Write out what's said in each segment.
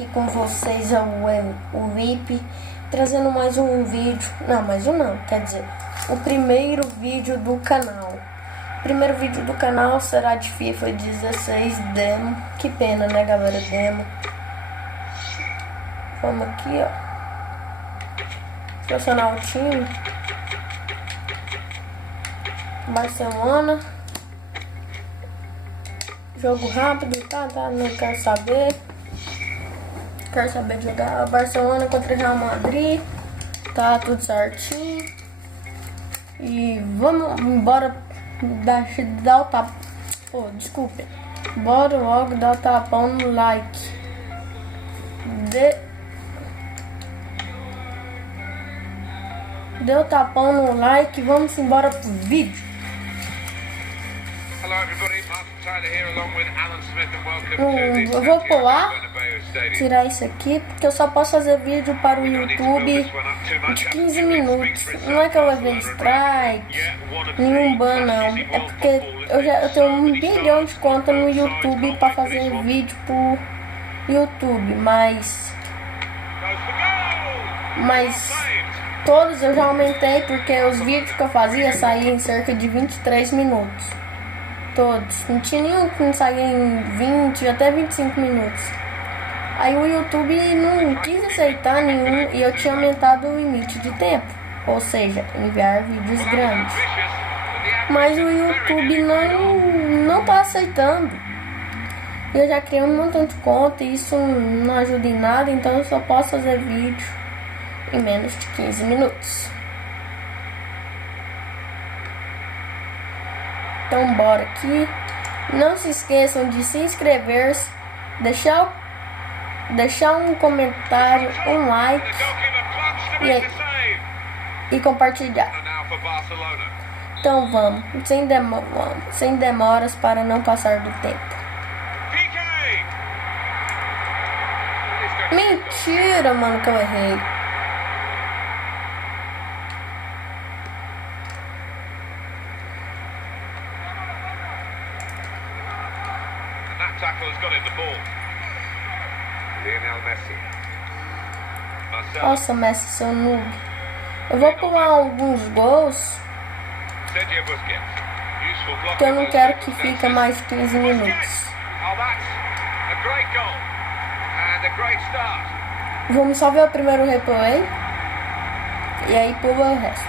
aqui com vocês é o VIP, trazendo mais um vídeo, quer dizer, o primeiro vídeo do canal. O primeiro vídeo do canal será de FIFA 16 demo, que pena, né galera, demo. Vamos aqui, ó, selecionar o time, Barcelona, jogo rápido, tá, não quero saber. Quero saber de jogar Barcelona contra Real Madrid. Tá tudo certinho. E vamos embora dar o tapa. Pô, desculpe. Bora logo dar o tapão no like. Deu tapão no like. Vamos embora pro vídeo. Eu vou pular, tirar isso aqui, porque eu só posso fazer vídeo para o YouTube de 15 minutos. Não é que eu vou ver strike, nenhum ban não. É porque eu tenho 1 bilhão de conta no YouTube para fazer vídeo pro YouTube, mas todos eu já aumentei, porque os vídeos que eu fazia saíam em cerca de 23 minutos. Todos, não tinha nenhum que não saía em 20, até 25 minutos. Aí o YouTube não quis aceitar nenhum e eu tinha aumentado o limite de tempo, ou seja, enviar vídeos grandes. Mas o YouTube não tá aceitando. Eu já criei um montão de conta e isso não ajuda em nada, então eu só posso fazer vídeo em menos de 15 minutos. Então bora aqui. Não se esqueçam de se inscrever, deixar um comentário, um like e compartilhar. Então vamos, sem demoras para não passar do tempo. Mentira, mano, que eu errei. Nossa, Messi, seu noob. Eu vou pular alguns gols, porque eu não quero que fique mais de 15 minutos. Vamos só ver o primeiro replay e aí pula o resto.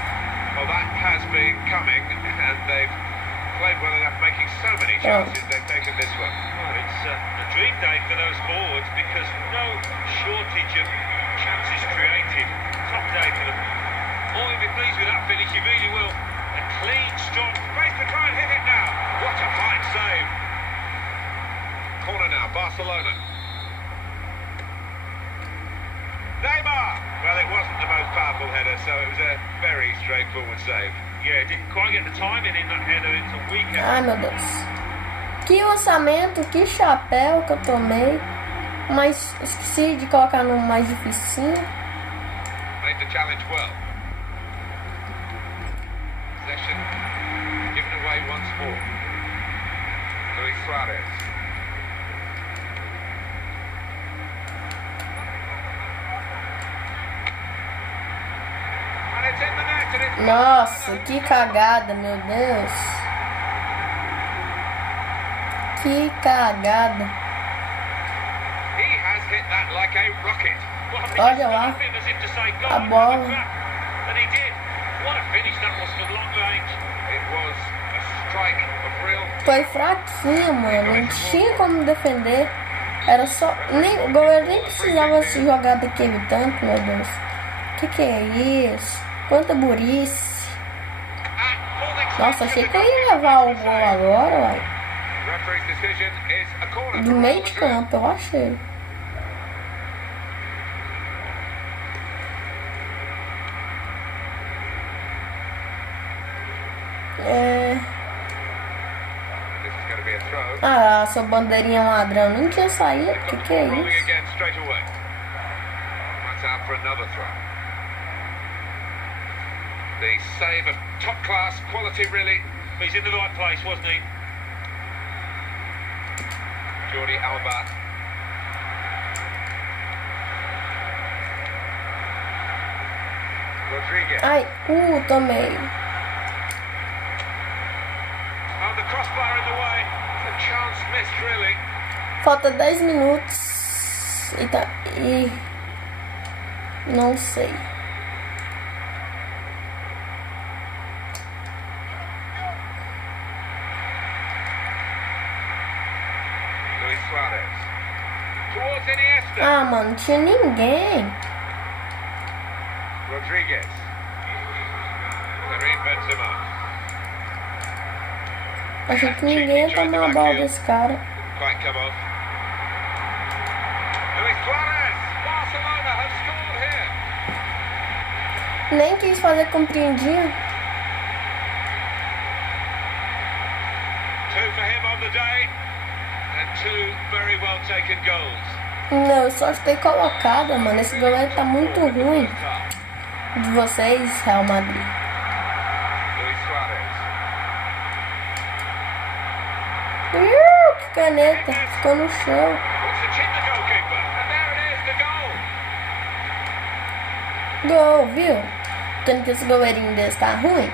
Played well enough, making so many chances. They've taken this one. Well, it's a dream day for those forwards because no shortage of chances created. Top day for them. Oh, you'll be pleased with that finish, you really will. A clean, strong space to try and hit it now. What a fine save. Corner now, Barcelona. Neymar! Well, it wasn't the most powerful header, so it was a very straightforward save. Yeah, didn't quite get the timing in that header. It's a weak header. Ai, meu Deus. Que lançamento, que chapéu que eu tomei. Mas esqueci de colocar no mais difícil. Made the challenge well. Possession given away once more. Luis Suarez. Nossa, que cagada, meu Deus. Que cagada. Olha lá a bola. Foi fraquinho, mano. Não tinha como defender. Era só. O goleiro nem precisava se jogar daquele tanto, meu Deus. Que é isso? Quanta burrice. Nossa, achei que eu ia levar o gol agora, uai. Do meio de campo, eu achei. Ah, sua bandeirinha ladrão. Não tinha saído. Que é isso? The save of top class quality, really. He's in the right place, wasn't he? Jordi Alba. Rodriguez. Ai, tomei. Oh, the crossbar in the way. The chance missed, really. Falta 10 minutos. E não sei. Luis Suarez. Towards Iniesta. Ah, mano, não tinha ninguém. Rodriguez. Karim Benzema. Achei que ninguém ia tomar a bola desse cara. Quite come off. Luis Suarez. Barcelona have scored here. Nem quis fazer compreendinho. 2 for him on the day. And 2 very well taken goals. Não, eu só estou colocada, mano. Esse goleiro tá muito ruim. De vocês, Real Madrid. Luis Suarez. Que caneta. Ficou no chão. Wants to chip the goalkeeper. And there it is, the goal. Gol, viu? Tanto que esse goleirinho desse tá ruim.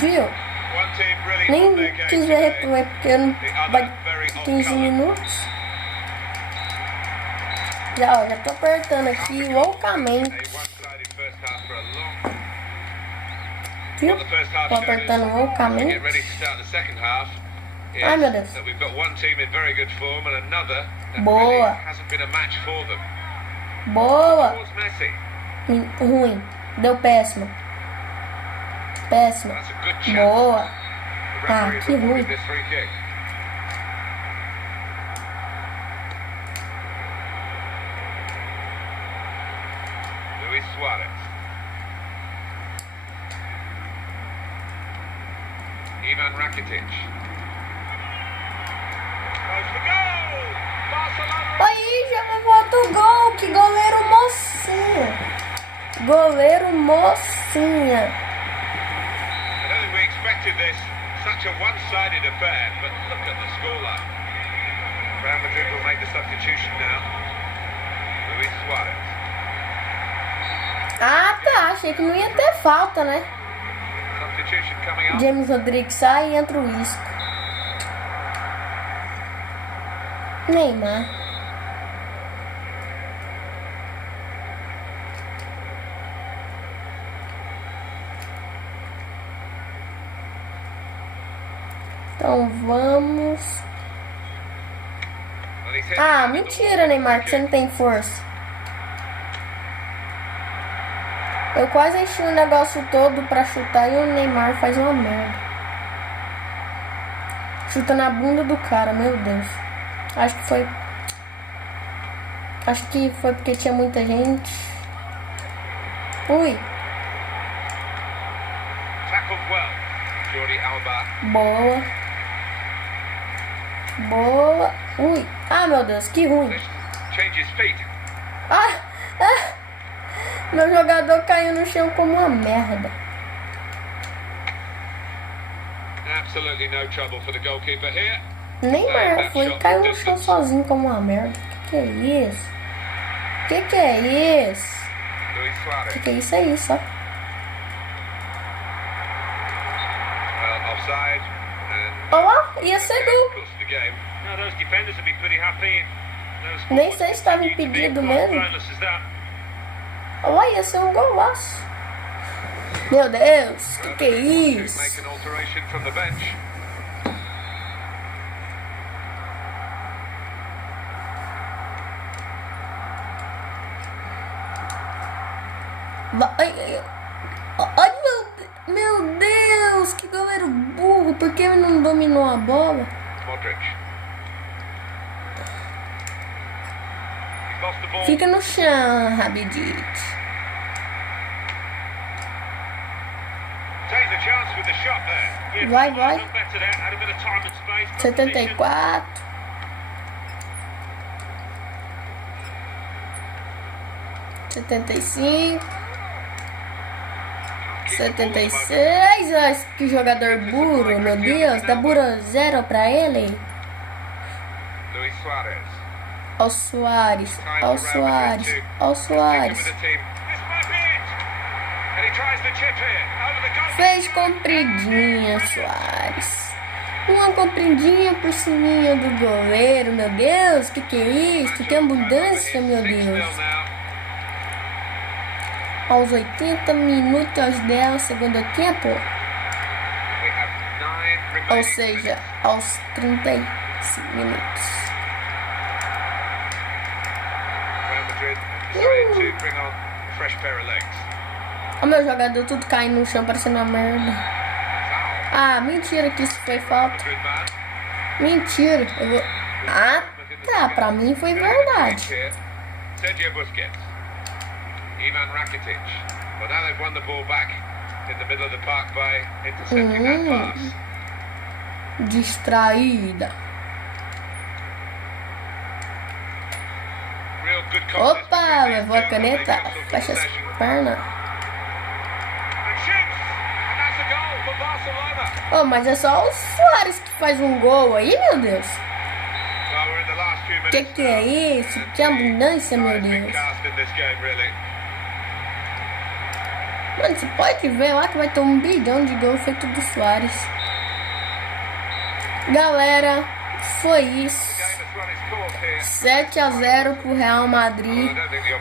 Viu? One team really on Nem their game quis ver today. replay porque não vai 15 minutos. Já, ó, já tô apertando aqui loucamente. A one-sided first half for a long. Viu? What the first half Tô showed us, apertando get loucamente. ready to start the second half. Is Ai, meu Deus. that we've got one team in very good form and another that Boa. really hasn't been a match for them. Boa. Towards Messi. Ruim. Deu péssimo. Péssimo. That's a good chance. Boa. The referee has que ruim. awarded this free kick. Luis Suarez. Ivan Rakitic. Goes for goal! Barcelona. Aí, já me volta o gol. Que goleiro mocinha. Goleiro mocinha. I don't think we expected this. Such a one-sided affair, but look at the scoreline. Real Madrid will make the substitution now. Luis Suarez. Ah, tá. Achei que não ia ter falta, né? Substitution coming up. James Rodrigues sai e entra o Isco. Neymar. Então vamos. Well, he's hit Ah, the mentira, Neymar, que você não tem força. Eu quase enchi o negócio todo pra chutar e o Neymar faz uma merda. Chuta na bunda do cara, meu Deus. Acho que foi porque tinha muita gente. Ui, Tackled well. Jordi Alba. boa. Boa. Ui. Ah, meu Deus, que ruim. Changes feet. Ah, meu jogador caiu no chão como uma merda. Absolutely no trouble for the goalkeeper here. Neymar foi e caiu no chão sozinho como uma merda. Que é isso? Que é isso? Luis Suarez. Que é isso aí, só? Well, offside. Ó lá, ia ser gol. Course of the game. No, those defenders will be pretty happy. Those Nem forwards sei se estava continue to be impedido quite mesmo. groundless as that. Ó lá, ia ser um golaço. Meu Deus, que é isso? Make an alteration from the bench. Ai, meu Deus, que goleiro burro. Por que ele não dominou a bola? Modric. He's lost the ball. Fica no chão, Rabidite. Takes a chance with the shot there. Yeah, Vai. done better there. Had a bit of time and space. Good position. 74. 75. 76. Ai, que jogador burro, meu Deus. Dá burro 0 pra ele. Luis Suarez. Ó o Soares. Time Ó o for Real Madrid Soares. to Ó o take Soares. over the team. This might be it. And He tries to chip here. Over the goal. Fez compridinha, Suárez. Uma compridinha por cima do goleiro, meu Deus, que é isso? Que abundância, meu Deus. Aos 80 minutos, aos 10 segundo tempo. Ou seja, aos 35 minutos. Real Madrid decided to bring on a fresh pair of legs. O meu jogador tudo caindo no chão parecendo uma merda. Ah, mentira que isso foi falta. Good man. Mentira. Eu vou... Ah, tá. Pra mim foi verdade. Sergio Busquets. Ivan Rakitic. Well, now they've won the ball back in the middle of the park by intercepting that pass. Distraída. Real good confidence Opa, between levou a these two as they caneta. get some Fecha as possession. pernas. And shoots. And that's a goal for Barcelona. Oh, mas é só o Suárez que faz um gol aí, meu Deus. Well, we're in the last few minutes. Que é isso? Que abundância, meu Big Deus. cast in this game, really. Mano, você pode ver lá que vai ter 1 bilhão de gol feito do Suárez. Galera, foi isso. Game has run its course here. 7-0 pro Real Madrid.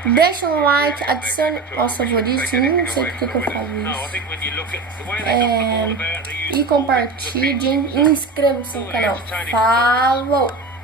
Deixa um like, adicione aos favoritos. Não sei porque que eu falo No, I isso. think when you look at the way they got the ball about, they used E compartilhem. E inscrevam-se no canal. Falou!